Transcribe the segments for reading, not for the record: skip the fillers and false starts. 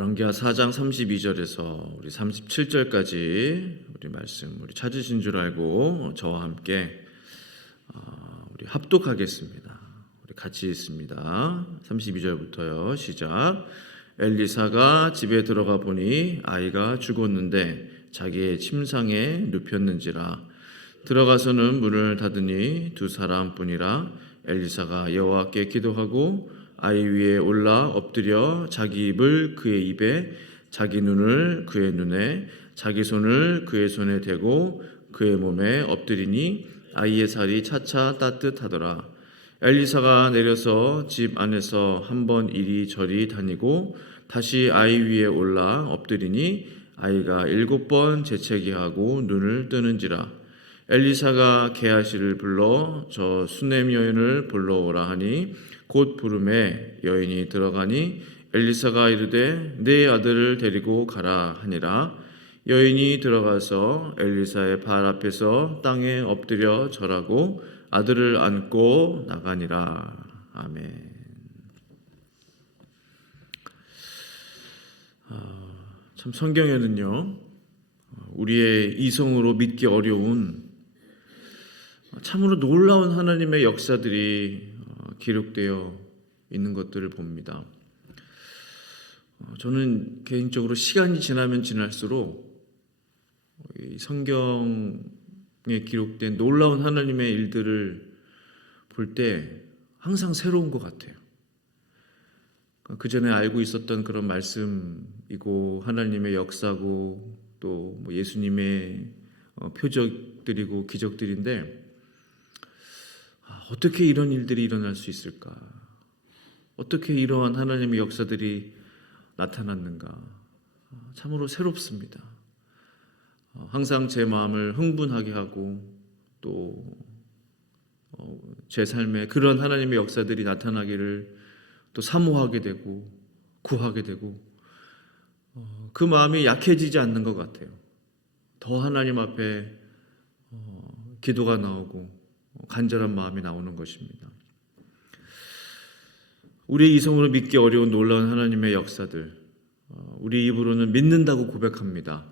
열왕기하 4장 32절에서 우리 37절까지 우리 말씀 우리 찾으신 줄 알고 저와 함께 우리 합독하겠습니다. 우리 같이 읽습니다. 32절부터요. 시작. 엘리사가 집에 들어가 보니 아이가 죽었는데 자기의 침상에 눕혔는지라. 들어가서는 문을 닫으니 두 사람뿐이라. 엘리사가 여호와께 기도하고 아이 위에 올라 엎드려 자기 입을 그의 입에, 자기 눈을 그의 눈에, 자기 손을 그의 손에 대고 그의 몸에 엎드리니 아이의 살이 차차 따뜻하더라. 엘리사가 내려서 집 안에서 한번 이리저리 다니고 다시 아이 위에 올라 엎드리니 아이가 7번 재채기하고 눈을 뜨는지라. 엘리사가 게하시를 불러 저 수넴 여인을 불러오라 하니 곧 부름에 여인이 들어가니 엘리사가 이르되 내 아들을 데리고 가라 하니라. 여인이 들어가서 엘리사의 발 앞에서 땅에 엎드려 절하고 아들을 안고 나가니라. 아멘. 참 성경에는요, 우리의 이성으로 믿기 어려운 참으로 놀라운 하나님의 역사들이 기록되어 있는 것들을 봅니다. 저는 개인적으로 시간이 지나면 지날수록 이 성경에 기록된 놀라운 하나님의 일들을 볼 때 항상 새로운 것 같아요. 그 전에 알고 있었던 그런 말씀이고 하나님의 역사고 또 예수님의 표적들이고 기적들인데 어떻게 이런 일들이 일어날 수 있을까? 어떻게 이러한 하나님의 역사들이 나타났는가? 참으로 새롭습니다. 항상 제 마음을 흥분하게 하고 또 제 삶에 그런 하나님의 역사들이 나타나기를 또 사모하게 되고 구하게 되고 그 마음이 약해지지 않는 것 같아요. 더 하나님 앞에 기도가 나오고 간절한 마음이 나오는 것입니다. 우리의 이성으로 믿기 어려운 놀라운 하나님의 역사들, 우리 입으로는 믿는다고 고백합니다.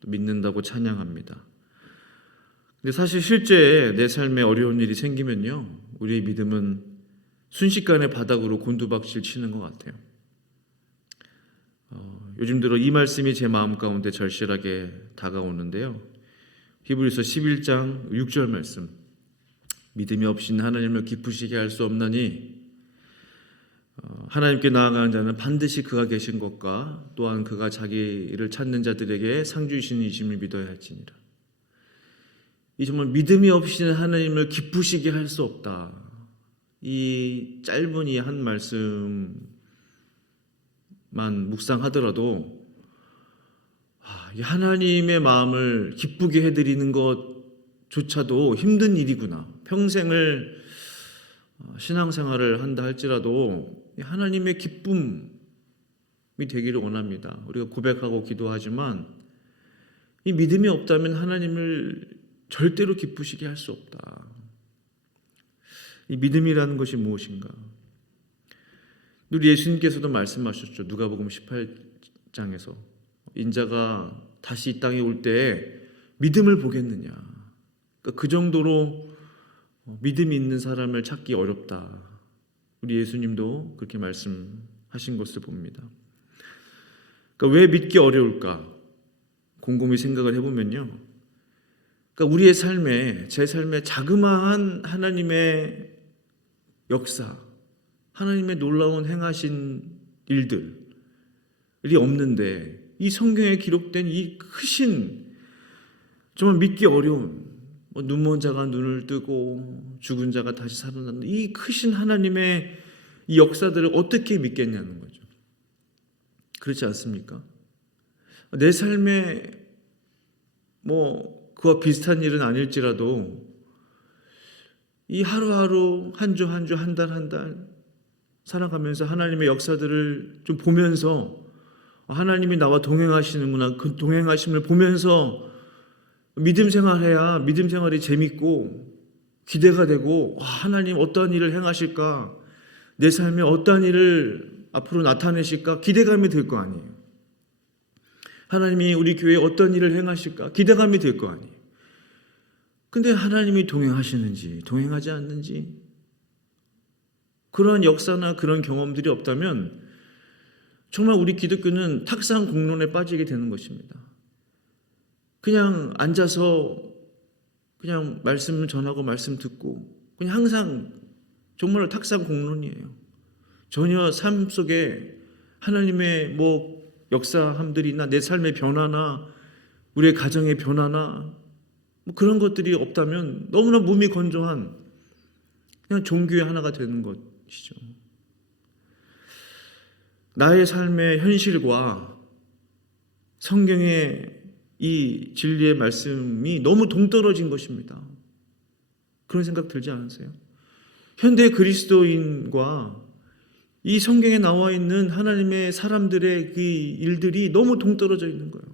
또 믿는다고 찬양합니다. 근데 사실 실제 내 삶에 어려운 일이 생기면요, 우리의 믿음은 순식간에 바닥으로 곤두박질 치는 것 같아요. 요즘 들어 이 말씀이 제 마음 가운데 절실하게 다가오는데요. 히브리서 11장 6절 말씀. 믿음이 없이는 하나님을 기쁘시게 할 수 없나니 하나님께 나아가는 자는 반드시 그가 계신 것과 또한 그가 자기를 찾는 자들에게 상 주시는 이심을 믿어야 할지니라. 이 정말 믿음이 없이는 하나님을 기쁘시게 할 수 없다. 이 짧은 이 한 말씀만 묵상하더라도 이 하나님의 마음을 기쁘게 해드리는 것조차도 힘든 일이구나. 평생을 신앙생활을 한다 할지라도 하나님의 기쁨이 되기를 원합니다. 우리가 고백하고 기도하지만 이 믿음이 없다면 하나님을 절대로 기쁘시게 할 수 없다. 이 믿음이라는 것이 무엇인가? 우리 예수님께서도 말씀하셨죠. 누가복음 18장에서 인자가 다시 이 땅에 올 때 믿음을 보겠느냐. 그러니까 그 정도로 믿음이 있는 사람을 찾기 어렵다. 우리 예수님도 그렇게 말씀하신 것을 봅니다. 그러니까 왜 믿기 어려울까? 곰곰이 생각을 해보면요. 그러니까 우리의 삶에, 제 삶에 자그마한 하나님의 역사, 하나님의 놀라운 행하신 일들이 없는데 이 성경에 기록된 이 크신 정말 믿기 어려운 눈먼 자가 눈을 뜨고 죽은 자가 다시 살아나는 이 크신 하나님의 이 역사들을 어떻게 믿겠냐는 거죠. 그렇지 않습니까? 내 삶에 그와 비슷한 일은 아닐지라도 이 하루하루 한 주 한 주 한 달 한 달 살아가면서 하나님의 역사들을 좀 보면서 하나님이 나와 동행하시는구나. 그 동행하심을 보면서 믿음 생활해야 믿음 생활이 재밌고 기대가 되고 하나님 어떠한 일을 행하실까? 내 삶에 어떠한 일을 앞으로 나타내실까 기대감이 될 거 아니에요. 하나님이 우리 교회에 어떤 일을 행하실까 기대감이 될 거 아니에요. 근데 하나님이 동행하시는지 동행하지 않는지 그러한 역사나 그런 경험들이 없다면 정말 우리 기독교는 탁상 공론에 빠지게 되는 것입니다. 그냥 앉아서 그냥 말씀 전하고 말씀 듣고 그냥 항상 정말로 탁상 공론이에요. 전혀 삶 속에 하나님의 뭐 역사함들이나 내 삶의 변화나 우리의 가정의 변화나 뭐 그런 것들이 없다면 너무나 몸이 건조한 그냥 종교의 하나가 되는 것이죠. 나의 삶의 현실과 성경의 이 진리의 말씀이 너무 동떨어진 것입니다. 그런 생각 들지 않으세요? 현대 그리스도인과 이 성경에 나와 있는 하나님의 사람들의 그 일들이 너무 동떨어져 있는 거예요.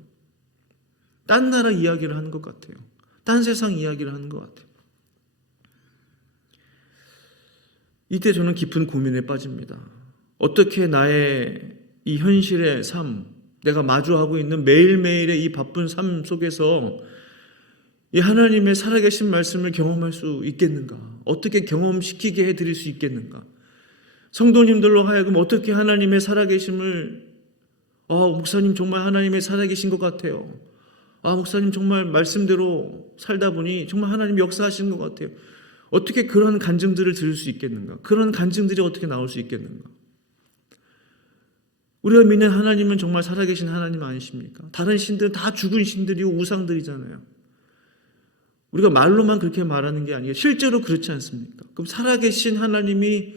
딴 나라 이야기를 하는 것 같아요. 딴 세상 이야기를 하는 것 같아요. 이때 저는 깊은 고민에 빠집니다. 어떻게 나의 이 현실의 삶, 내가 마주하고 있는 매일매일의 이 바쁜 삶 속에서 이 하나님의 살아계신 말씀을 경험할 수 있겠는가? 어떻게 경험시키게 해드릴 수 있겠는가? 성도님들로 하여금 어떻게 하나님의 살아계심을 목사님 정말 하나님의 살아계신 것 같아요. 목사님 정말 말씀대로 살다 보니 정말 하나님 역사하시는 것 같아요. 어떻게 그런 간증들을 들을 수 있겠는가? 그런 간증들이 어떻게 나올 수 있겠는가? 우리가 믿는 하나님은 정말 살아계신 하나님 아니십니까? 다른 신들은 다 죽은 신들이고 우상들이잖아요. 우리가 말로만 그렇게 말하는 게 아니에요. 실제로 그렇지 않습니까? 그럼 살아계신 하나님이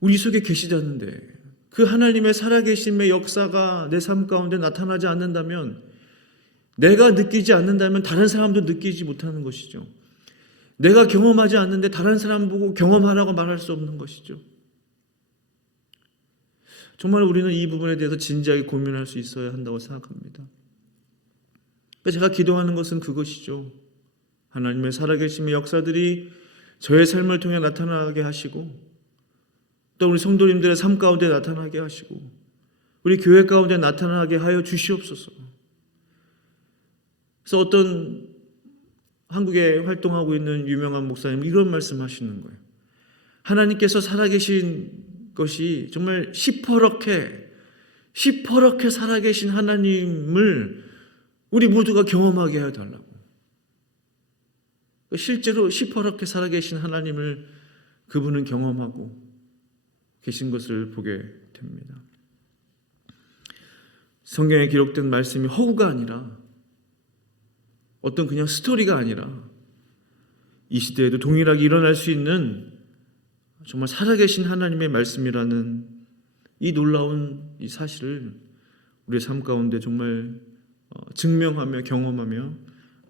우리 속에 계시다는데 그 하나님의 살아계심의 역사가 내 삶 가운데 나타나지 않는다면, 내가 느끼지 않는다면 다른 사람도 느끼지 못하는 것이죠. 내가 경험하지 않는데 다른 사람 보고 경험하라고 말할 수 없는 것이죠. 정말 우리는 이 부분에 대해서 진지하게 고민할 수 있어야 한다고 생각합니다. 제가 기도하는 것은 그것이죠. 하나님의 살아계심의 역사들이 저의 삶을 통해 나타나게 하시고, 또 우리 성도님들의 삶 가운데 나타나게 하시고, 우리 교회 가운데 나타나게 하여 주시옵소서. 그래서 어떤 한국에 활동하고 있는 유명한 목사님 이런 말씀하시는 거예요. 하나님께서 살아계신 것이 정말 시퍼렇게 살아계신 하나님을 우리 모두가 경험하게 해달라고. 실제로 시퍼렇게 살아계신 하나님을 그분은 경험하고 계신 것을 보게 됩니다. 성경에 기록된 말씀이 허구가 아니라, 어떤 그냥 스토리가 아니라 이 시대에도 동일하게 일어날 수 있는 정말 살아계신 하나님의 말씀이라는 이 놀라운 이 사실을 우리의 삶 가운데 정말 증명하며 경험하며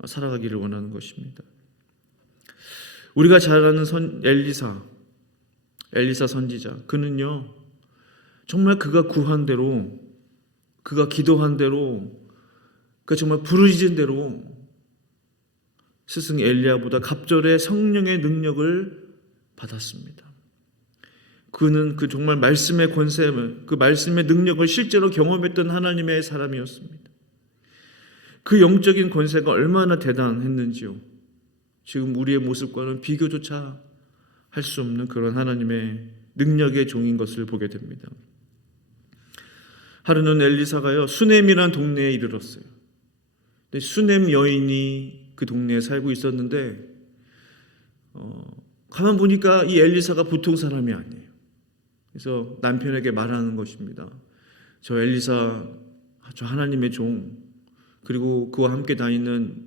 살아가기를 원하는 것입니다. 우리가 잘 아는 엘리사 선지자, 그는요 정말 그가 구한 대로, 그가 기도한 대로, 그가 정말 부르짖은 대로 스승 엘리야보다 갑절의 성령의 능력을 받았습니다. 그는 그 정말 말씀의 권세를, 그 말씀의 능력을 실제로 경험했던 하나님의 사람이었습니다. 그 영적인 권세가 얼마나 대단했는지요. 지금 우리의 모습과는 비교조차 할 수 없는 그런 하나님의 능력의 종인 것을 보게 됩니다. 하루는 엘리사가요 수넴이라는 동네에 이르렀어요. 수넴 여인이 그 동네에 살고 있었는데 가만 보니까 이 엘리사가 보통 사람이 아니에요. 그래서 남편에게 말하는 것입니다. 저 엘리사, 저 하나님의 종, 그리고 그와 함께 다니는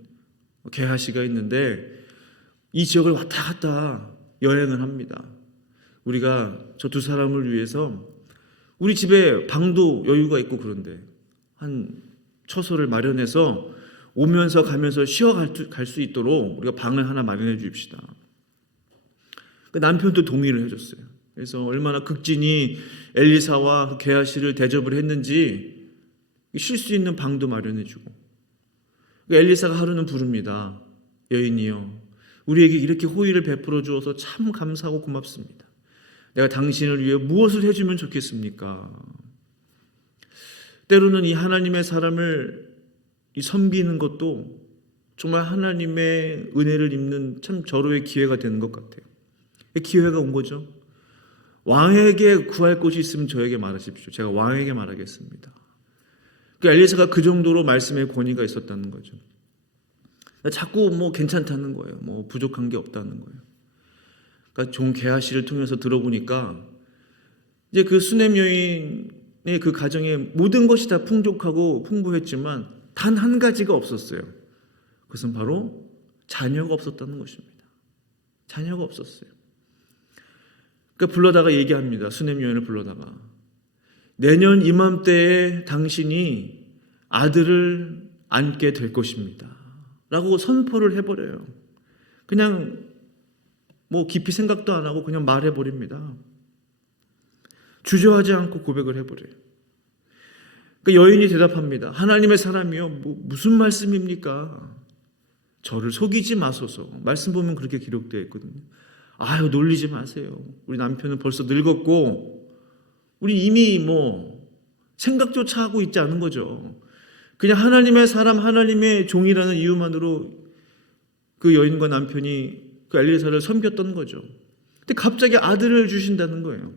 게하시가 있는데 이 지역을 왔다 갔다 여행을 합니다. 우리가 저 두 사람을 위해서 우리 집에 방도 여유가 있고 그런데 한 처소를 마련해서 오면서 가면서 쉬어갈 수 있도록 우리가 방을 하나 마련해 주십시다. 남편도 동의를 해줬어요. 그래서 얼마나 극진히 엘리사와 그 게하시를 대접을 했는지 쉴 수 있는 방도 마련해주고, 엘리사가 하루는 부릅니다. 여인이여, 우리에게 이렇게 호의를 베풀어 주어서 참 감사하고 고맙습니다. 내가 당신을 위해 무엇을 해주면 좋겠습니까? 때로는 이 하나님의 사람을 섬기는 것도 정말 하나님의 은혜를 입는 참 절호의 기회가 되는 것 같아요. 기회가 온 거죠. 왕에게 구할 곳이 있으면 저에게 말하십시오. 제가 왕에게 말하겠습니다. 엘리사가 그 정도로 말씀의 권위가 있었다는 거죠. 자꾸 괜찮다는 거예요. 부족한 게 없다는 거예요. 그러니까 종 게하시를 통해서 들어보니까 이제 그 수넴 여인의 그 가정에 모든 것이 다 풍족하고 풍부했지만 단 한 가지가 없었어요. 그것은 바로 자녀가 없었다는 것입니다. 자녀가 없었어요. 그러니까 불러다가 얘기합니다. 수넴 여인을 불러다가 내년 이맘때에 당신이 아들을 안게 될 것입니다. 라고 선포를 해버려요. 그냥 깊이 생각도 안 하고 그냥 말해버립니다. 주저하지 않고 고백을 해버려요. 그 여인이 대답합니다. 하나님의 사람이요, 무슨 말씀입니까? 저를 속이지 마소서. 말씀 보면 그렇게 기록되어 있거든요. 아유, 놀리지 마세요. 우리 남편은 벌써 늙었고 우리 이미 생각조차 하고 있지 않은 거죠. 그냥 하나님의 사람, 하나님의 종이라는 이유만으로 그 여인과 남편이 그 엘리사를 섬겼던 거죠. 근데 갑자기 아들을 주신다는 거예요.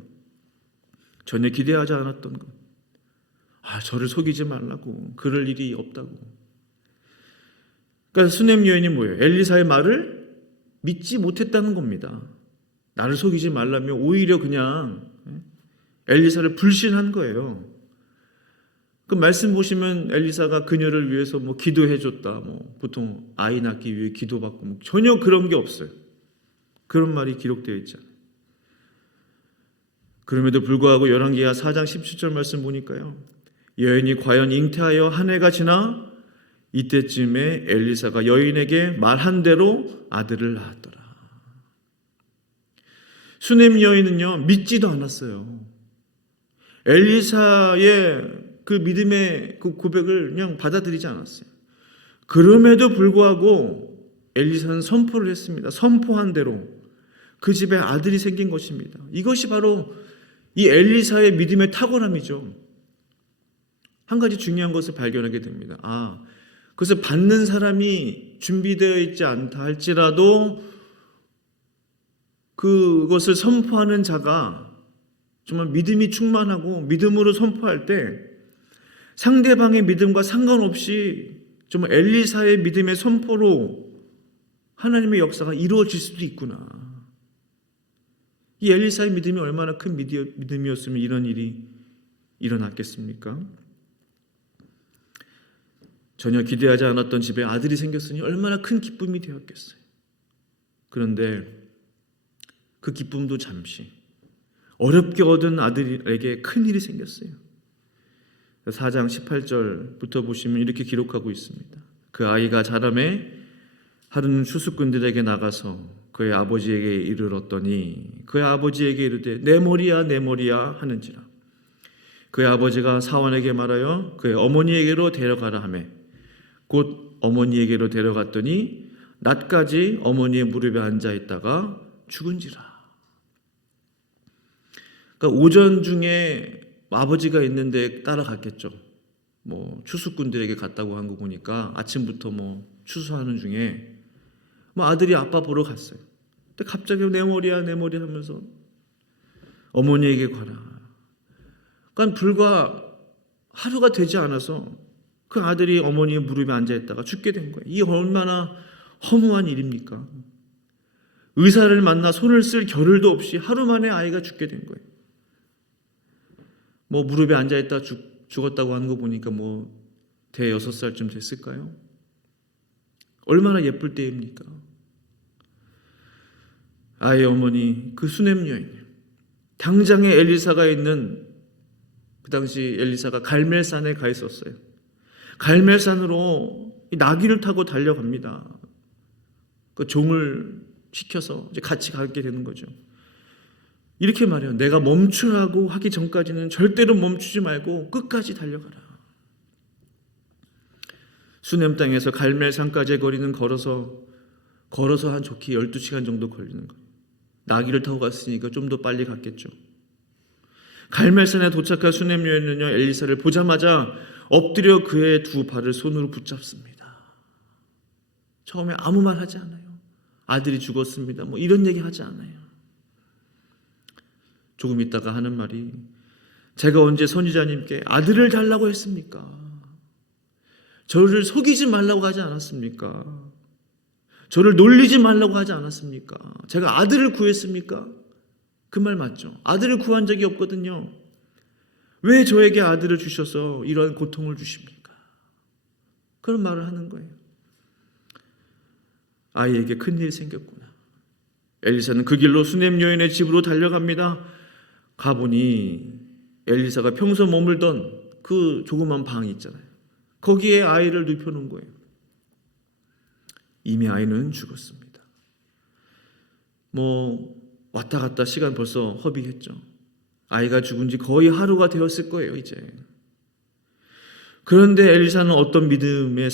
전혀 기대하지 않았던 것. 저를 속이지 말라고. 그럴 일이 없다고. 그러니까 수넴 여인이 뭐예요? 엘리사의 말을 믿지 못했다는 겁니다. 나를 속이지 말라며 오히려 그냥 엘리사를 불신한 거예요. 그 말씀 보시면 엘리사가 그녀를 위해서 기도해줬다, 보통 아이 낳기 위해 기도받고 전혀 그런 게 없어요. 그런 말이 기록되어 있지 않아요. 그럼에도 불구하고 열왕기하 4장 17절 말씀 보니까요, 여인이 과연 잉태하여 한 해가 지나 이때쯤에 엘리사가 여인에게 말한 대로 아들을 낳았더라. 수넴 여인은요, 믿지도 않았어요. 엘리사의 그 믿음의 그 고백을 그냥 받아들이지 않았어요. 그럼에도 불구하고 엘리사는 선포를 했습니다. 선포한 대로 그 집에 아들이 생긴 것입니다. 이것이 바로 이 엘리사의 믿음의 탁월함이죠. 한 가지 중요한 것을 발견하게 됩니다. 그것을 받는 사람이 준비되어 있지 않다 할지라도 그것을 선포하는 자가 정말 믿음이 충만하고 믿음으로 선포할 때 상대방의 믿음과 상관없이 정말 엘리사의 믿음의 선포로 하나님의 역사가 이루어질 수도 있구나. 이 엘리사의 믿음이 얼마나 큰 믿음이었으면 이런 일이 일어났겠습니까? 전혀 기대하지 않았던 집에 아들이 생겼으니 얼마나 큰 기쁨이 되었겠어요. 그런데 그 기쁨도 잠시, 어렵게 얻은 아들에게 큰 일이 생겼어요. 4장 18절부터 보시면 이렇게 기록하고 있습니다. 그 아이가 자라매 하루는 추수꾼들에게 나가서 그의 아버지에게 이르렀더니 그의 아버지에게 이르되 내 머리야 내 머리야 하는지라. 그의 아버지가 사원에게 말하여 그의 어머니에게로 데려가라 하매 곧 어머니에게로 데려갔더니 낮까지 어머니의 무릎에 앉아 있다가 죽은지라. 그러니까 오전 중에 아버지가 있는데 따라갔겠죠. 추수꾼들에게 갔다고 한 거 보니까 아침부터 추수하는 중에 아들이 아빠 보러 갔어요. 근데 갑자기 내 머리야 내 머리 하면서 어머니에게 가라. 그러니까 불과 하루가 되지 않아서 그 아들이 어머니의 무릎에 앉아 있다가 죽게 된 거예요. 이 얼마나 허무한 일입니까? 의사를 만나 손을 쓸 겨를도 없이 하루 만에 아이가 죽게 된 거예요. 무릎에 앉아 있다 죽었다고 하는 거 보니까 대여섯 살쯤 됐을까요? 얼마나 예쁠 때입니까? 아이의 어머니 그 수넴 여인, 당장에 엘리사가 있는 그 당시 엘리사가 갈멜산에 가 있었어요. 갈멜산으로 나귀를 타고 달려갑니다. 그 종을 시켜서 이제 같이 가게 되는 거죠. 이렇게 말해요. 내가 멈추라고 하기 전까지는 절대로 멈추지 말고 끝까지 달려가라. 수넴 땅에서 갈멜산까지의 거리는 걸어서 한 좋게 12시간 정도 걸리는 거예요. 나귀를 타고 갔으니까 좀 더 빨리 갔겠죠. 갈멜산에 도착한 수넴 여인은요, 엘리사를 보자마자 엎드려 그의 두 발을 손으로 붙잡습니다. 처음에 아무 말 하지 않아요. 아들이 죽었습니다. 뭐 이런 얘기 하지 않아요. 조금 있다가 하는 말이, 제가 언제 선지자님께 아들을 달라고 했습니까? 저를 속이지 말라고 하지 않았습니까? 저를 놀리지 말라고 하지 않았습니까? 제가 아들을 구했습니까? 그 말 맞죠? 아들을 구한 적이 없거든요. 왜 저에게 아들을 주셔서 이러한 고통을 주십니까? 그런 말을 하는 거예요. 아이에게 큰일이 생겼구나. 엘리사는 그 길로 수넴 여인의 집으로 달려갑니다. 가보니 엘리사가 평소 머물던 그 조그만 방이 있잖아요. 거기에 아이를 눕혀놓은 거예요. 이미 아이는 죽었습니다. 왔다 갔다 시간 벌써 허비했죠. 아이가 죽은 지 거의 하루가 되었을 거예요, 이제. 그런데 엘리사는 어떤 믿음의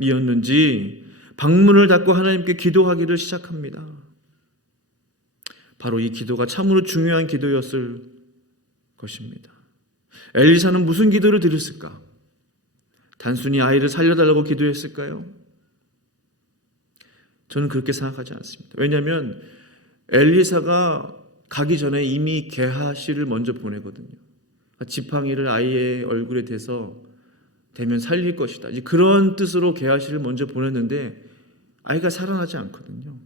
사람이었는지 방문을 닫고 하나님께 기도하기를 시작합니다. 바로 이 기도가 참으로 중요한 기도였을 것입니다. 엘리사는 무슨 기도를 드렸을까? 단순히 아이를 살려달라고 기도했을까요? 저는 그렇게 생각하지 않습니다. 왜냐하면 엘리사가 가기 전에 이미 게하시를 먼저 보내거든요. 지팡이를 아이의 얼굴에 대면 살릴 것이다. 그런 뜻으로 게하시를 먼저 보냈는데 아이가 살아나지 않거든요.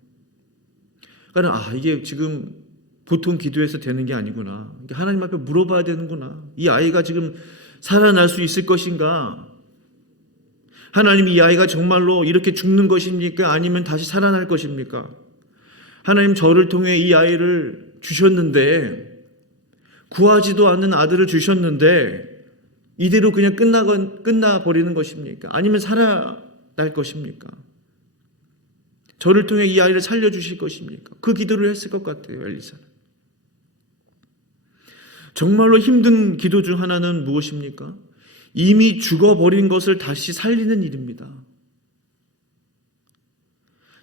그러니까 이게 지금 보통 기도해서 되는 게 아니구나. 하나님 앞에 물어봐야 되는구나. 이 아이가 지금 살아날 수 있을 것인가? 하나님이 이 아이가 정말로 이렇게 죽는 것입니까? 아니면 다시 살아날 것입니까? 하나님 저를 통해 이 아이를 주셨는데, 구하지도 않는 아들을 주셨는데 이대로 그냥 끝나버리는 것입니까? 아니면 살아날 것입니까? 저를 통해 이 아이를 살려주실 것입니까? 그 기도를 했을 것 같아요, 엘리사는. 정말로 힘든 기도 중 하나는 무엇입니까? 이미 죽어버린 것을 다시 살리는 일입니다.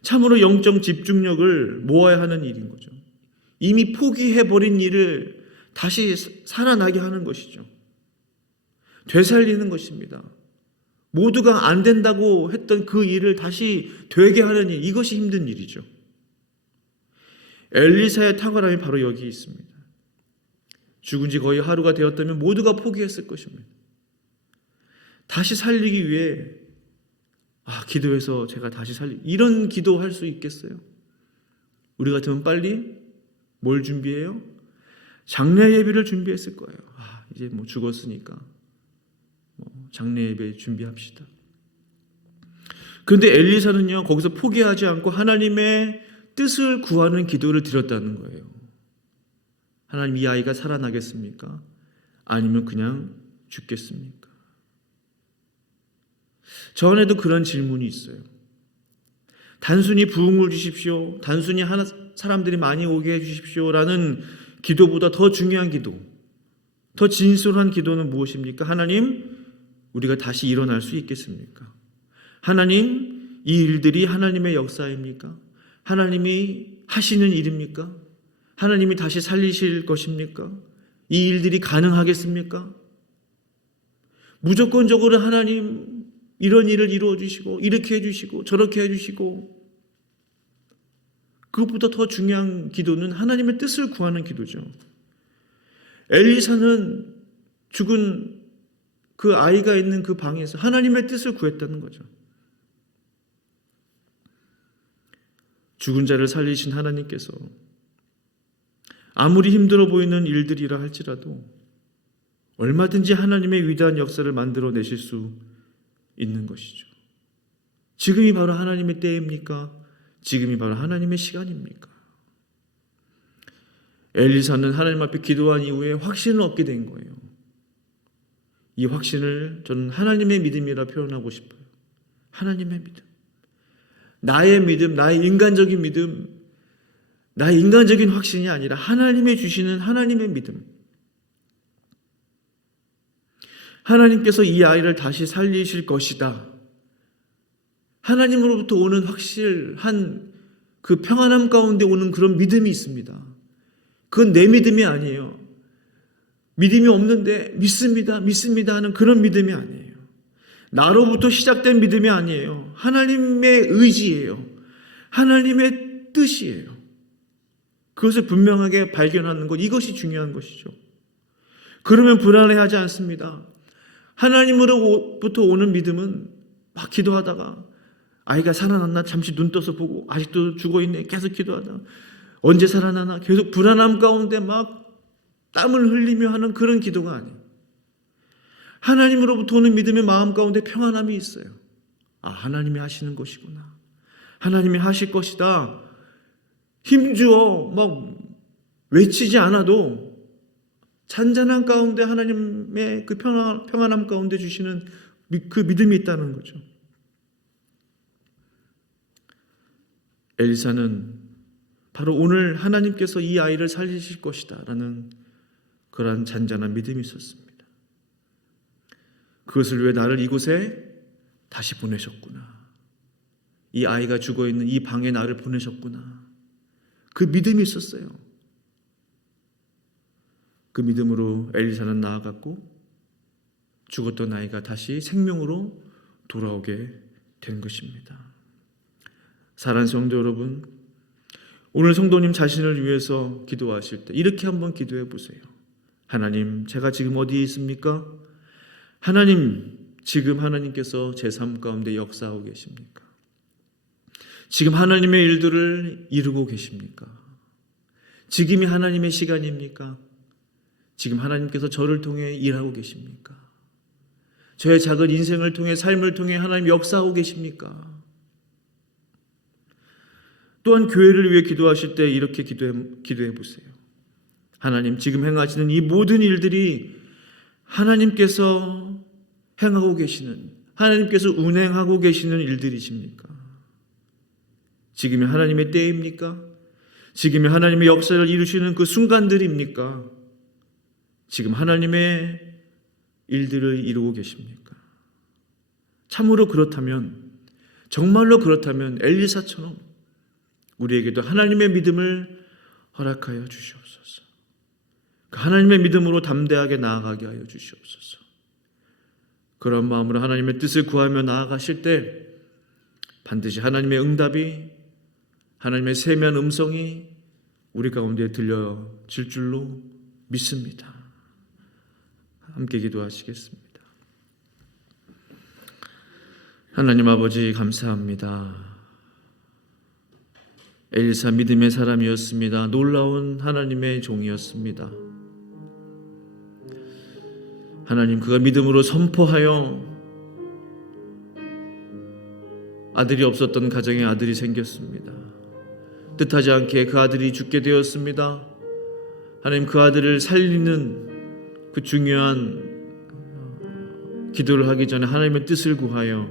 참으로 영적 집중력을 모아야 하는 일인 거죠. 이미 포기해버린 일을 다시 살아나게 하는 것이죠. 되살리는 것입니다. 모두가 안 된다고 했던 그 일을 다시 되게 하는 일, 이것이 힘든 일이죠. 엘리사의 탁월함이 바로 여기 있습니다. 죽은 지 거의 하루가 되었다면 모두가 포기했을 것입니다. 다시 살리기 위해 기도해서 제가 다시 이런 기도할 수 있겠어요? 우리 같으면 빨리 뭘 준비해요? 장례 예배를 준비했을 거예요. 이제 죽었으니까 장례 예배 준비합시다. 그런데 엘리사는요, 거기서 포기하지 않고 하나님의 뜻을 구하는 기도를 드렸다는 거예요. 하나님, 이 아이가 살아나겠습니까? 아니면 그냥 죽겠습니까? 저 안에도 그런 질문이 있어요. 단순히 부흥을 주십시오, 단순히 사람들이 많이 오게 해주십시오라는 기도보다 더 중요한 기도, 더 진솔한 기도는 무엇입니까? 하나님, 우리가 다시 일어날 수 있겠습니까? 하나님, 이 일들이 하나님의 역사입니까? 하나님이 하시는 일입니까? 하나님이 다시 살리실 것입니까? 이 일들이 가능하겠습니까? 무조건적으로 하나님 이런 일을 이루어 주시고 이렇게 해주시고 저렇게 해주시고, 그것보다 더 중요한 기도는 하나님의 뜻을 구하는 기도죠. 엘리사는 죽은 그 아이가 있는 그 방에서 하나님의 뜻을 구했다는 거죠. 죽은 자를 살리신 하나님께서 아무리 힘들어 보이는 일들이라 할지라도 얼마든지 하나님의 위대한 역사를 만들어내실 수 있는 것이죠. 지금이 바로 하나님의 때입니까? 지금이 바로 하나님의 시간입니까? 엘리사는 하나님 앞에 기도한 이후에 확신을 얻게 된 거예요. 이 확신을 저는 하나님의 믿음이라 표현하고 싶어요. 하나님의 믿음. 나의 믿음, 나의 인간적인 믿음, 나의 인간적인 확신이 아니라 하나님이 주시는 하나님의 믿음. 하나님께서 이 아이를 다시 살리실 것이다. 하나님으로부터 오는 확실한 그 평안함 가운데 오는 그런 믿음이 있습니다. 그건 내 믿음이 아니에요. 믿음이 없는데 믿습니다, 믿습니다 하는 그런 믿음이 아니에요. 나로부터 시작된 믿음이 아니에요. 하나님의 의지예요. 하나님의 뜻이에요. 그것을 분명하게 발견하는 것, 이것이 중요한 것이죠. 그러면 불안해하지 않습니다. 하나님으로부터 오는 믿음은 막 기도하다가 아이가 살아났나 잠시 눈 떠서 보고 아직도 죽어있네 계속 기도하다가 언제 살아나나 계속 불안함 가운데 막 땀을 흘리며 하는 그런 기도가 아니에요. 하나님으로부터 오는 믿음의 마음 가운데 평안함이 있어요. 아, 하나님이 하시는 것이구나. 하나님이 하실 것이다. 힘주어 막 외치지 않아도 잔잔한 가운데 하나님의 그 평안함 가운데 주시는 그 믿음이 있다는 거죠. 엘리사는 바로 오늘 하나님께서 이 아이를 살리실 것이다 라는 그러한 잔잔한 믿음이 있었습니다. 그것을 위해 나를 이곳에 다시 보내셨구나. 이 아이가 죽어있는 이 방에 나를 보내셨구나. 그 믿음이 있었어요. 그 믿음으로 엘리사는 나아갔고 죽었던 아이가 다시 생명으로 돌아오게 된 것입니다. 사랑하는 성도 여러분, 오늘 성도님 자신을 위해서 기도하실 때 이렇게 한번 기도해 보세요. 하나님, 제가 지금 어디에 있습니까? 하나님, 지금 하나님께서 제 삶 가운데 역사하고 계십니까? 지금 하나님의 일들을 이루고 계십니까? 지금이 하나님의 시간입니까? 지금 하나님께서 저를 통해 일하고 계십니까? 저의 작은 인생을 통해 삶을 통해 하나님 역사하고 계십니까? 또한 교회를 위해 기도하실 때 이렇게 기도해 보세요. 하나님, 지금 행하시는 이 모든 일들이 하나님께서 행하고 계시는, 하나님께서 운행하고 계시는 일들이십니까? 지금이 하나님의 때입니까? 지금이 하나님의 역사를 이루시는 그 순간들입니까? 지금 하나님의 일들을 이루고 계십니까? 참으로 그렇다면, 정말로 그렇다면 엘리사처럼 우리에게도 하나님의 믿음을 허락하여 주시옵소서. 그 하나님의 믿음으로 담대하게 나아가게 하여 주시옵소서. 그런 마음으로 하나님의 뜻을 구하며 나아가실 때 반드시 하나님의 응답이, 하나님의 세미한 음성이 우리 가운데 들려질 줄로 믿습니다. 함께 기도하시겠습니다. 하나님 아버지, 감사합니다. 엘리사 믿음의 사람이었습니다. 놀라운 하나님의 종이었습니다. 하나님, 그가 믿음으로 선포하여 아들이 없었던 가정에 아들이 생겼습니다. 뜻하지 않게 그 아들이 죽게 되었습니다. 하나님, 그 아들을 살리는 그 중요한 기도를 하기 전에 하나님의 뜻을 구하여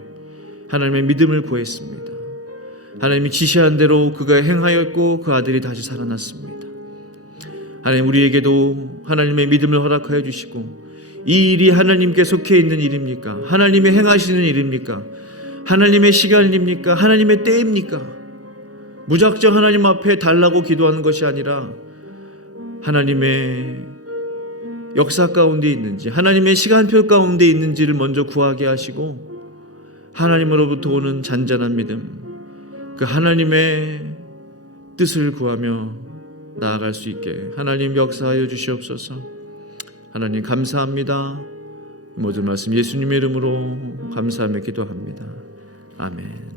하나님의 믿음을 구했습니다. 하나님이 지시한 대로 그가 행하였고 그 아들이 다시 살아났습니다. 하나님, 우리에게도 하나님의 믿음을 허락하여 주시고, 이 일이 하나님께 속해 있는 일입니까? 하나님이 행하시는 일입니까? 하나님의 시간입니까? 하나님의 때입니까? 무작정 하나님 앞에 달라고 기도하는 것이 아니라 하나님의 역사 가운데 있는지, 하나님의 시간표 가운데 있는지를 먼저 구하게 하시고, 하나님으로부터 오는 잔잔한 믿음, 그 하나님의 뜻을 구하며 나아갈 수 있게 하나님 역사하여 주시옵소서. 하나님 감사합니다. 모든 말씀 예수님의 이름으로 감사하며 기도합니다. 아멘.